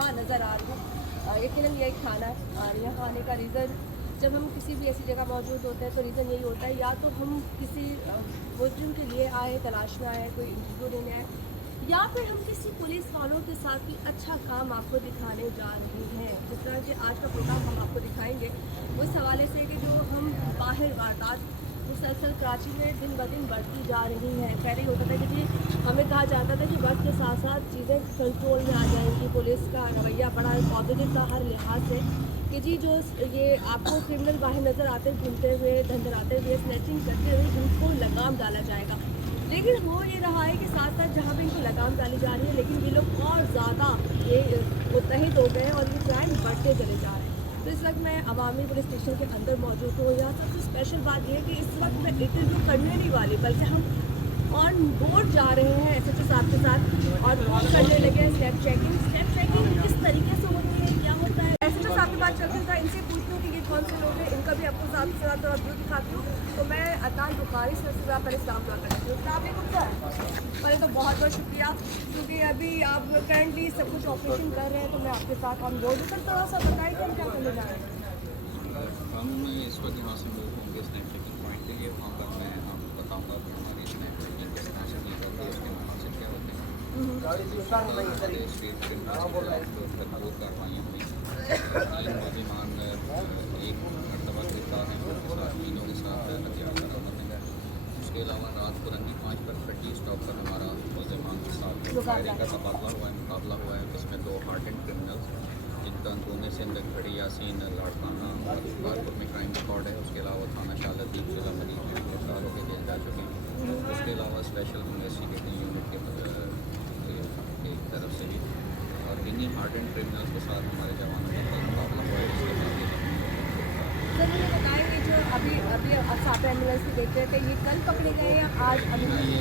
यहाँ नज़र आ रही हूँ। यकीनन ये एक थाना है और यहाँ आने का रीज़न, जब हम किसी भी ऐसी जगह मौजूद होते हैं तो रीज़न यही होता है, या तो हम किसी मुजरिम के लिए आए, तलाश में आए, कोई इंटरव्यू देने आए, या फिर हम किसी पुलिस वालों के साथ भी अच्छा काम आपको दिखाने जा रहे हैं। जिस तरह से आज का प्रोग्राम हम आपको दिखाएंगे उस हवाले से कि जो हम बाहर वारदात मुसलसल कराची में दिन ब दिन बढ़ती जा रही हैं। पहले होता था कि जी हमें कहा जाता था कि वक्त के साथ साथ चीज़ें कंट्रोल में आ जाएंगी, पुलिस का रवैया बड़ा पॉजिटिव था हर लिहाज से कि जी जो ये आपको क्रिमिनल बाहर नज़र आते घूमते हुए, धंधराते हुए, स्नैचिंग करते हुए इनको लगाम डाला जाएगा। लेकिन हो ये रहा है कि साथ साथ जहाँ पे इनको लगाम डाली जा रही है, लेकिन ये लोग और ज़्यादा ये मुत्तहिद हो गए और ये क्राइम बढ़ते चले जा रहे हैं। तो इस वक्त मैं अवामी पुलिस स्टेशन के अंदर मौजूद हूँ। यहाँ सबसे स्पेशल बात यह है कि इस वक्त मैं इंटरव्यू करने नहीं वाली, बल्कि हम ऑन बोर्ड जा रहे हैं SHO साहब के साथ और वो करने लगे हैं स्टेप चेकिंग किस तरीके से होती है, क्या होता है। SHO साहब के पास चलते था, इनसे पूछती हूँ कि ये कौन से लोग हैं, इनका भी आपको साथ से साथ व्यू दिखाती हूँ। तो मैं अदनान बुखारी सर से पहले सलाम दुआ करती हूँ। पहले तो बहुत बहुत शुक्रिया, क्योंकि अभी आप करंटली सब कुछ ऑपरेशन कर रहे हैं, तो मैं आपके साथ ऑन बोर्ड हूँ। सर थोड़ा सा बताएं कि हम क्या करने जा रहे हैं। हम इस वक्त यहाँ से मूव होंगे स्नैप चेकिंग पॉइंट के लिए। वहाँ पर मैं आपको बताऊँगा कि हमारी स्नैप चेकिंग किस तरह से की जाती है, उसके मकासद क्या होते हैं। हमारे स्टेट भरपूर कार्रवाइयाँ हुई। 3 नौजवान एक मरतबा गिरफ्तार हैं, उनके साथ तीनों के साथ हथियार बरामद हैं। उसके अलावा रात को रंगी 5 पर फटी स्टॉप पर हमारा नौजवान के साथ फायरिंग का तबादला हुआ है, मुकाबला हुआ है। इसमें 2 हार्डेंड क्रिमिनल्स जिनका अंदरूनी से गढ़ी यासीन लाड़काना और कानपुर में क्राइम रिकॉर्ड है। उसके अलावा थाना शालदीप जिला मरीज में गिरफ्तार होकर जेल जा चुके हैं। उसके अलावा स्पेशल इन्वेस्टिगेटिंग यूनिट की तरफ से भी और इन्हीं हार्डेंड क्रिमिनल्स के साथ हमारे जवानों का कल मुकाबला हुआ है। उसके बाद सर मुझे बताएंगे जो अभी साथ एम्बुलेंस से देख रहे थे, ये कल पकड़े गए या आज? ये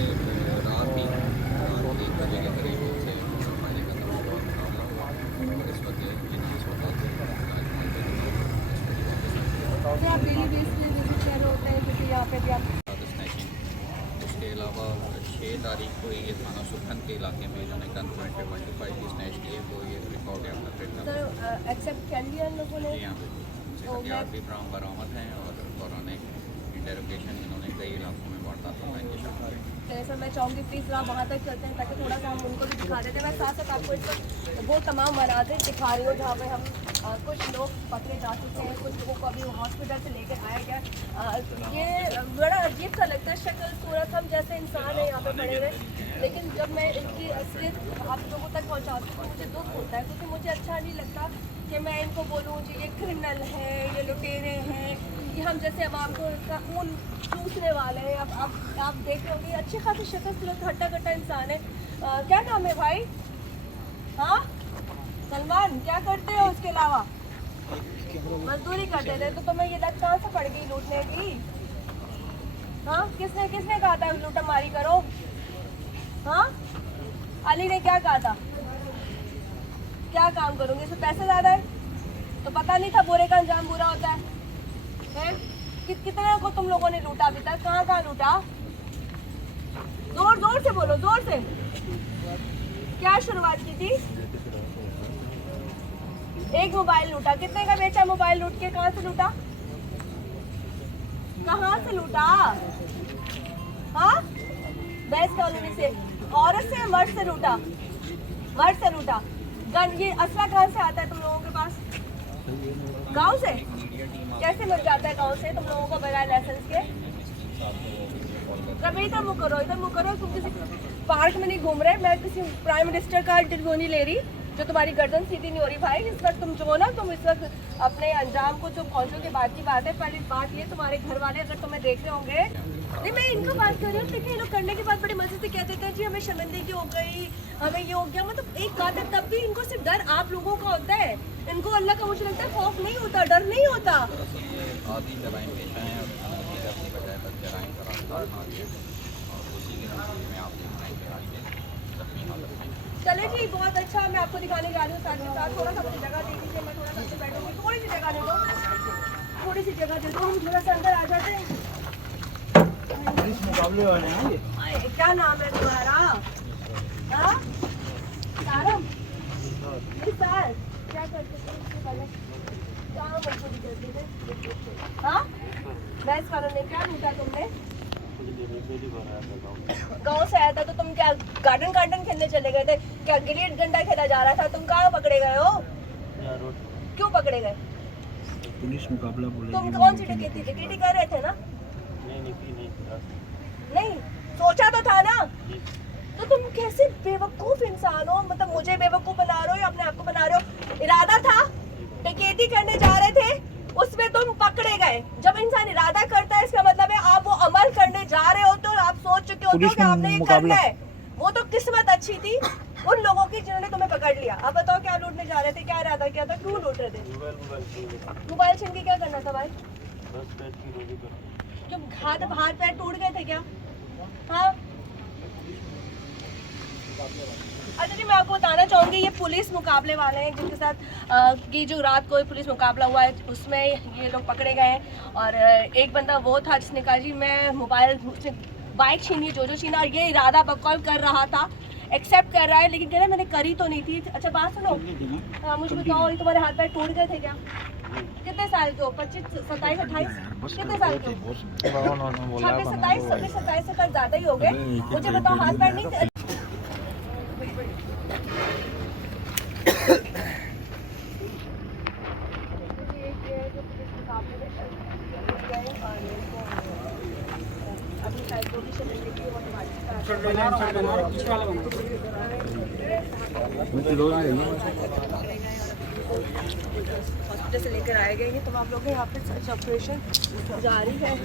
रात 1 बजे के करीब से थाने का मुकाबला हुआ और इस वक्त आप डेली बेस पे विजिट कर रहे होते हैं, क्योंकि यहाँ पे भी आप स्नैचिंग। उसके अलावा 6 तारीख को ये थाना सुखन के इलाके में इन्होंने गन पॉइंट पे 125 की स्नैच किए, वो ये रिकॉर्ड है अपना ट्रेड। सर एक्सेप्ट कर लिया इन लोगों ने? जी हाँ, बिल्कुल हथियार भी बरामद हैं और दौरान इंटरोगेशन इन्होंने कई इलाकों में वारदात करने के शामिल हैं। सर मैं चाहूँगी प्लीज़ आप वहाँ तक चलते हैं ताकि थोड़ा सा हम उनको भी दिखा देते हैं। मैं साथ साथ आपको इस वक्त वो तमाम मनाजिर दिखा रही हूँ जहाँ पे हम कुछ लोग पकड़े जा चुके हैं, कुछ लोगों को अभी हॉस्पिटल से लेकर आया गया। ये बड़ा अजीब सा लगता है, शक्ल सूरत हम जैसे इंसान है यहाँ पे पड़े हुए, लेकिन जब मैं इनकी असलियत आप लोगों तक पहुँचाती हूँ मुझे दुख होता है, क्योंकि मुझे अच्छा नहीं लगता कि मैं इनको बोलूँ जी ये क्रिमिनल है, ये लुटेरे हैं, ये हम जैसे अब आपको इसका खून चूसने वाले हैं। अब आप देख रहे होंगे अच्छी खासी शक्ल सूरत हट्टा कट्टा इंसान है। क्या नाम है भाई? हाँ सलमान, क्या करते हो उसके अलावा? मजदूरी करते थे। तो तुम्हें ये लत कहाँ से पड़ गई लूटने की? हाँ किसने कहा था लूटा मारी करो? हाँ अली ने क्या कहा था? क्या काम करूंगी, इसमें पैसे ज्यादा है तो पता नहीं था बुरे का अंजाम बुरा होता है। कितने को तुम लोगों ने लूटा अभी तक? कहाँ लूटा? जोर से बोलो, जोर से। क्या शुरुआत की थी? एक मोबाइल लूटा। कितने का बेचा मोबाइल लूट के? कहाँ से लूटा? कहाँ से लूटा? हाँ बेस्ट कॉलोनी से। औरत से मर्द से लूटा? मर्द से लूटा। गन ये असला कहाँ से आता है तुम लोगों के पास? गांव से? कैसे मिल जाता है गांव से तुम लोगों को बगैर लाइसेंस के? कभी इधर मुँह करो, तुम किसी पार्क में नहीं घूम रहे। मैं किसी प्राइम मिनिस्टर का इंटरव्यू नहीं ले रही जो तुम्हारी गर्दन सीधी नहीं हो रही। भाई इस वक्त तुम जो ना तुम इस वक्त अपने अंजाम को जो पहुंचोगे बात की बात है। पहली बात ये तुम्हारे घर वाले अगर तुम्हें देख रहे होंगे, नहीं मैं इनको बात कर रही हूँ, देखिए ये लोग करने के बाद बड़े मजे से कह देते हैं जी हमें शर्मिंदगी हो गई, हमें ये हो गया। मतलब एक बात है, तब भी इनको सिर्फ डर आप लोगों का होता है, इनको अल्लाह का मुझे लगता है खौफ नहीं होता, डर नहीं होता। चले जी बहुत अच्छा, मैं आपको दिखाने जा रही हूँ। साथ ही साथ थोड़ा सा मुझे जगह दे दीजिए, मैं थोड़ा सा बैठूंगी। थोड़ी सी जगह दे दो, थोड़ी सी जगह दे दो, हम थोड़ा सा अंदर आ जाते हैं। मुकाबले वाले हैं। क्या नाम है तुम्हारा? सारम 20 साल क्या करते थे उससे पहले? कहाँ मजदूरी करते थे? हाँ, भैंस वालों ने क्या लूटा तुमने? गाँव से आया था तो तुम क्या गार्डन गार्डन खेलने चले गए थे? क्या गिल्ली डंडा खेला जा रहा था? तुम कहाँ पकड़े गए हो? क्यों पकड़े गए? पुलिस मुकाबला बोले। तुम कौन सी डकैती कर रहे थे ना? नहीं, सोचा तो था ना। तो तुम कैसे बेवकूफ इंसान हो? मतलब मुझे बेवकूफ बना रहे हो या अपने आप को बना रहे हो? इरादा था, डकैती करने जा रहे थे, उसमें तुम पकड़े गए। जब इंसान इरादा करता है इसका मतलब है आप वो अमल करने जा रहे हो तो आप सोच चुके होते हो कि आपने ये करना है। वो तो किस्मत अच्छी थी उन लोगों की जिन्होंने तुम्हें पकड़ लिया। आप बताओ क्या लूटने जा रहे थे, क्या इरादा किया था, क्यों लूट रहे थे? मोबाइल छीन के क्या करना था भाई? क्यों हाथ पैर टूट गए थे क्या? हाँ, अच्छा जी, मैं आपको बताना चाहूँगी ये पुलिस मुकाबले वाले हैं जिनके साथ कि जो रात को पुलिस मुकाबला हुआ है उसमें ये लोग पकड़े गए हैं। और एक बंदा वो था जिसने कहा जी मैं मोबाइल उसने बाइक छीनी, जो छीना, और ये इरादा बकौल कर रहा था, एक्सेप्ट कर रहा है, लेकिन कह रहा है मैंने करी तो नहीं थी। अच्छा बात सुनो, मुझे बताओ ये तुम्हारे हाथ पैर टूट गए थे क्या? कितने साल के हो? 25, 27, 28? कितने साल के हो? 26, 27, 26, 27 से कल ज़्यादा ही हो गए। मुझे बताओ हाथ पैर नहीं हॉस्पिटल से लेकर आए गए हैं। तो आप लोग यहाँ पे सर्च ऑपरेशन जारी है।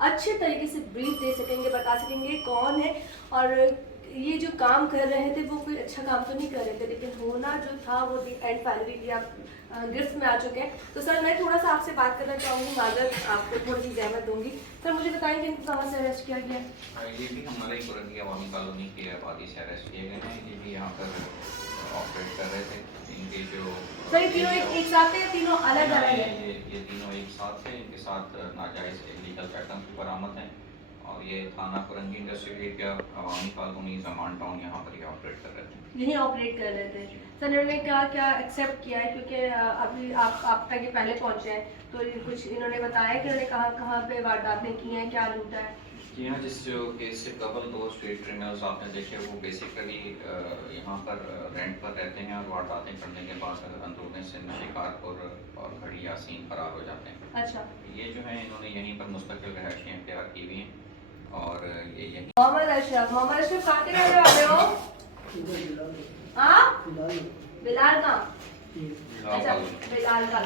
अच्छे तरीके से ब्रीफ दे सकेंगे, बता सकेंगे कौन है। और ये जो काम कर रहे थे वो कोई अच्छा काम तो नहीं कर रहे थे, लेकिन होना जो था वो एंड फाइनली आप गिरफ्त में आ चुके हैं। तो सर मैं थोड़ा सा आपसे बात करना चाहूँगी, माजरत आपको थोड़ी सी जहमत दूंगी। सर मुझे बताएंगे इनको कहाँ से अरेस्ट किया गया? ये भी हमारे ही पुरानी अवामी कॉलोनी के आबादी से अरेस्ट किए गए हैं। ये भी यहाँ पर ऑपरेट कर रहे थे। इनके जो सर ये तीनों एक साथ थे या तीनों अलग अलग हैं? ये तीनों एक साथ थे। इनके साथ नाजायज़ इलीगल पैटर्न भी बरामद हैं और ये थाना कुरंगी इंडस्ट्रियल एरिया अवामी कॉलोनी जमान टाउन यहाँ पर ये ऑपरेट कर रहे थे। यही ऑपरेट कर रहे थे। सर इन्होंने क्या क्या एक्सेप्ट किया है? क्योंकि अभी आप तक ये पहले पहुँचे हैं तो ये कुछ इन्होंने बताया कि इन्होंने कहाँ पे वारदातें की हैं, क्या लूटा है? जी हाँ, जिस जो केस से कबल 2 स्ट्रीट क्रिमिनल्स आपने देखे वो बेसिकली यहाँ पर रेंट पर रहते हैं और वारदातें करने के बाद अंदरूनी से शिकारपुर और घड़ी यासीन फरार हो जाते हैं। अच्छा, ये जो है इन्होंने यहीं पर मुस्तकिल रहायशें इख्तियार की हुई हैं और ये यहीं मोहम्मद अशरफ कहाँ के रहने वाले हो? हाँ, बिलाल का। अच्छा, बिलाल का।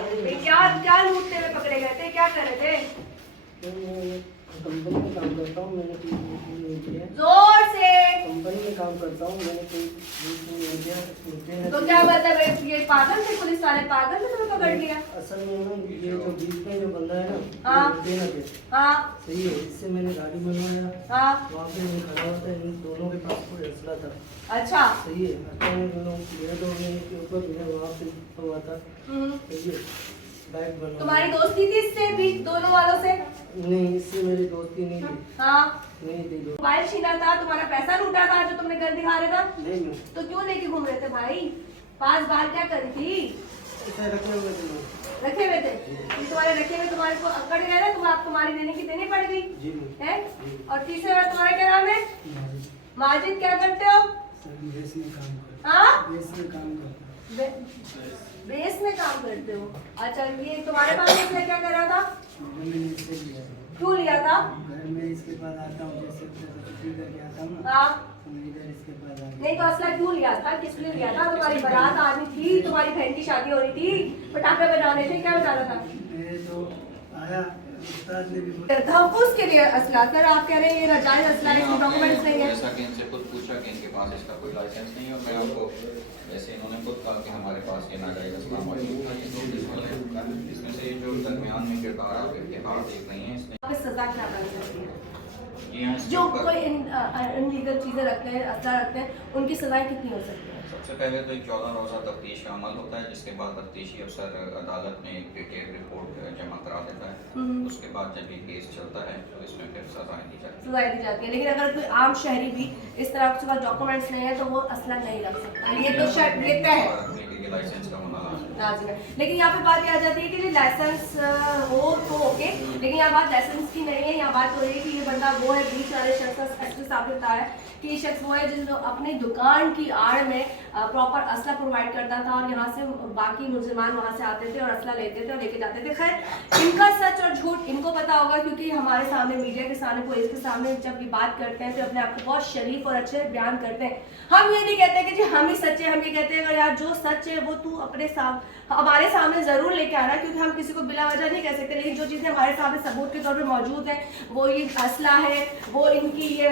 क्या लूटते हुए पकड़े गए थे, क्या कर रहे थे? कंपनी में काम करता हूँ, मैंने कोई नहीं किया। जोर से। कंपनी में काम करता हूँ, मैंने कोई नहीं किया। तो क्या मतलब है ये पागल थे? पुलिस वाले पागल थे, तुम्हें पकड़ लिया? असल में ना ये जो बीच में जो बंदा है ना, हाँ देना थे। हाँ सही है, इससे मैंने गाड़ी बनवाया। हाँ, वहाँ पे मैं खड़ा होता इन दोनों के पास कोई हौसला था। अच्छा। सही है, अचानक दोनों मेरे 2 महीने के ऊपर मैं वहाँ पे हुआ था। सही है, बाइक बनवा। तुम्हारी दोस्ती थी इससे भी, दोनों वालों से? नहीं, इससे मेरी दोस्ती नहीं थी। हाँ, नहीं थी दोस्ती। मोबाइल छीना था, तुम्हारा पैसा लूटा था जो तुमने घर दिखा रहे था, नहीं, तो क्यों लेके घूम रहे थे भाई? पास बाहर क्या करी थी? ऐसे रखे हुए थे लोग। रखे हुए थे? ये तुम्हारे रखे हुए तुम्हारे को अकड़ गए ना, तुम्हारी देने की देनी पड़ गई जी है? और तीसरे वाला तुम्हारा क्या नाम है? माजिद। क्या करते हो? सर, बेस में काम करता हाँ, बेस में काम करता। बेस में काम करते हो? अच्छा, ये तुम्हारे पास इसने क्या करा था? मैंने इससे लिया था। क्यों लिया था? घर में इसके पास आता हूँ, जैसे छुट्टी करके आता हूँ ना, हाँ, तो मैं इधर इसके पास आ गया। नहीं तो असला क्यों लिया था? किस लिए लिया था? तुम्हारी बारात आनी थी, तुम्हारी बहन की शादी हो रही थी, पटाखे बजाने थे, क्या बजाना था? मेरे तो आया उस्ताद ने भी तहफ़्फ़ुज़ के लिए असला। सर आप कह रहे हैं ये नाजायज़ असला है, इसमें डॉक्यूमेंट्स नहीं है। जैसा कि इनसे खुद पूछा कि इनके पास इसका कोई लाइसेंस नहीं है, और मैं आपको जैसे इन्होंने खुद कहा कि हमारे पास ये नाजायज़ असला मौजूद था, ये नोटिस वाला है। इसमें से ये जो दरमियान में किरदार आप इफ्तिखार देख रही हैं, इसने आप सज़ा क्या करना चाहिए? ये यहाँ जो स्टेप कोई इनलीगल चीज़ें रखते हैं, असला रखते हैं, उनकी सज़ाएं कितनी हो सकती हैं? सबसे पहले तो एक 14 रोज़ा तफ्तीश का अमल होता है, जिसके बाद तफ्तीशी अफसर अदालत में एक डिटेल रिपोर्ट जमा करा देता है। उसके बाद जब ये केस चलता है तो इसमें फिर सजाएं दी जाती सजाएं दी जाती है। लेकिन अगर कोई आम शहरी भी इस तरह के पास डॉक्यूमेंट्स नहीं है तो वो असला नहीं रख सकता, ये तो शायद लेता है लाइसेंस का होना लाजमी है। लाजिम है। लेकिन यहाँ पे बात ये आ जाती है कि लाइसेंस हो तो ओके, लेकिन यहाँ बात लाइसेंस की नहीं है। यहाँ बात हो रही है कि ये बंदा वो है, बीच वाले शख्स ऐसे साबित होता है कि ये शख्स वो है जिसने अपनी दुकान की आड़ में प्रॉपर असला प्रोवाइड करता था, और यहाँ से बाकी मुसलमान वहाँ से आते थे और असला लेते थे और लेके जाते थे। खैर, इनका सच और झूठ इनको पता होगा, क्योंकि हमारे सामने, मीडिया के सामने, पुलिस के सामने जब ये बात करते हैं तो अपने आप को बहुत शरीफ और अच्छे बयान करते हैं। हम ये नहीं कहते कि जी हम ही सच्चे, हम ये कहते हैं यार जो सच है वो तू अपने हमारे सामने जरूर लेके आना, क्योंकि हम किसी को बिला वजह नहीं कह सकते। लेकिन जो चीज़ें हमारे सामने सबूत के तौर पे मौजूद है, वो ये असला है, वो इनकी ये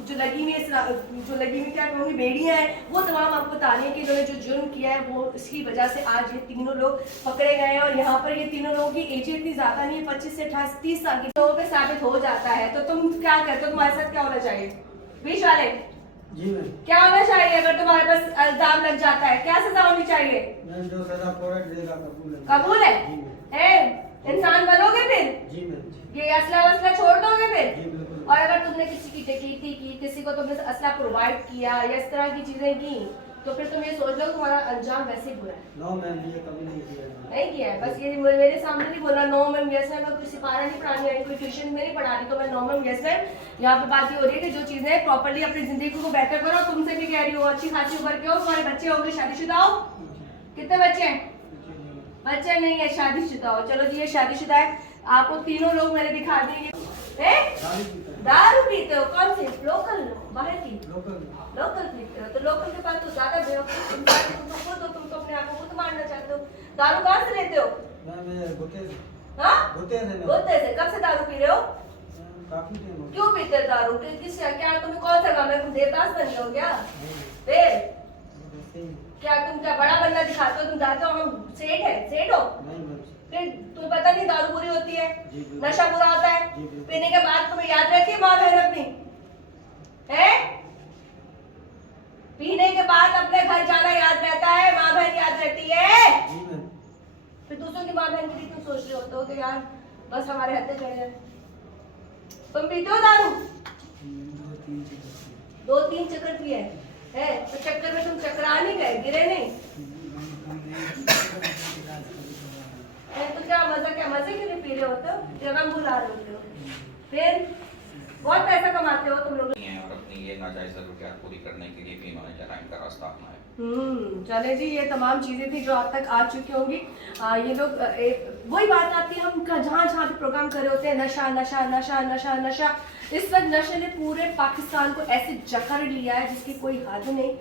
जो लगी हुई क्या कहूँगी बेड़ियाँ हैं, वो तमाम आपको बतानी है कि इन्होंने जो जुर्म किया है वो इसकी वजह से आज ये तीनों लोग पकड़े गए हैं। और यहाँ पर ये तीनों लोगों की एज इतनी ज़्यादा नहीं है, 25 से 28 30 साल की लोगों पे साबित हो जाता है। तो तुम क्या कहते हो, तुम्हारे साथ क्या होना चाहिए? बीच वाले जी मैम, क्या होना चाहिए अगर तुम्हारे पास इल्जाम लग जाता है? क्या सजा होनी चाहिए? मैम जो सजा कोर्ट देगा कबूल है। कबूल है? जी मैम। ए, इंसान बनोगे फिर? जी मैम। ये असला वसला छोड़ दोगे फिर? जी बिल्कुल। और अगर तुमने किसी की डकैती की, किसी को तुमने असला प्रोवाइड किया या इस तरह की चीजें की, तो फिर तुम ये सोच लो तुम्हारा अंजाम वैसे ही बुरा है। नो मैम, ये कभी नहीं किया मैम। नहीं किया है, बस ये मेरे सामने नहीं बोला नो मैम यस मैम। मैं कोई सिपारा नहीं पढ़ाने आई, कोई ट्यूशन में नहीं पढ़ा रही, तो मैं नो मैम यस मैम। यहाँ पे बात ये हो रही है कि जो चीजें प्रॉपर्ली अपनी जिंदगी को बेहतर करो। तुमसे भी कह रही हो अच्छी खासी उम्र के हो, तुम्हारे बच्चे होंगे, शादीशुदा हो? कितने बच्चे हैं? बच्चे नहीं है, शादीशुदा हो। चलो जी, ये शादीशुदा है। आपको तीनों लोग मैंने दिखा दिए। दारू पीते हो? कौन सी? लोकल? बाहर की? लोकल पीते हो? तो लोकल के पास तो ज्यादा बेवकूफ इंसान, तुम तो खुद हो, तुम तो अपने आप को खुद मारना चाहते हो। दारू कहाँ से लेते हो? मैम गोते से। हाँ, गोते से मैम। गोते से। कब से दारू पी रहे हो? काफी टाइम हो गया। क्यों पीते हो दारू? किस क्या तुम्हें कौन सा काम है? तुम देवदास बन गए हो क्या? फिर वैसे ही। क्या तुम क्या बड़ा बनना दिखाते हो? तुम जानते हो हम सेठ है, सेठ हो? नहीं मैम। फिर तुम्हें पता नहीं दारू बुरी होती है, जी बिल्कुल। नशा बुरा होता है। जी बिल्कुल। पीने के बाद तुम्हें याद रहती है माँ बहन अपनी? है? पीने के बाद अपने घर जाना याद रहता है, माँ बहन याद रहती है? जी मैम। फिर दूसरों की माँ बहन के लिए क्यों सोच रहे होते हो कि यार बस हमारे हत्या चढ़ जाए? तुम पीते हो दारू? 2-3 चक्कर पिए है? तो चक्कर में तुम चकरा नहीं गए, गिरे नहीं? तो क्या मजे के लिए पी रहे होते हो? जगह भुला रहे होते हो? फिर बहुत पैसा कमाते हो तुम लोग। हैं और अपनी ये नाजायज़ ज़रूरियात पूरी करने के लिए भी इन्होंने जराइम का रास्ता अपनाया। चले जी, ये तमाम चीज़ें थी जो अब तक आ चुकी होंगी। ये लोग वही बात आती है, हम जहाँ भी प्रोग्राम कर रहे होते हैं, नशा नशा नशा नशा नशा। इस वक्त नशे ने पूरे पाकिस्तान को ऐसे जकड़ लिया है जिसकी कोई हद नहीं।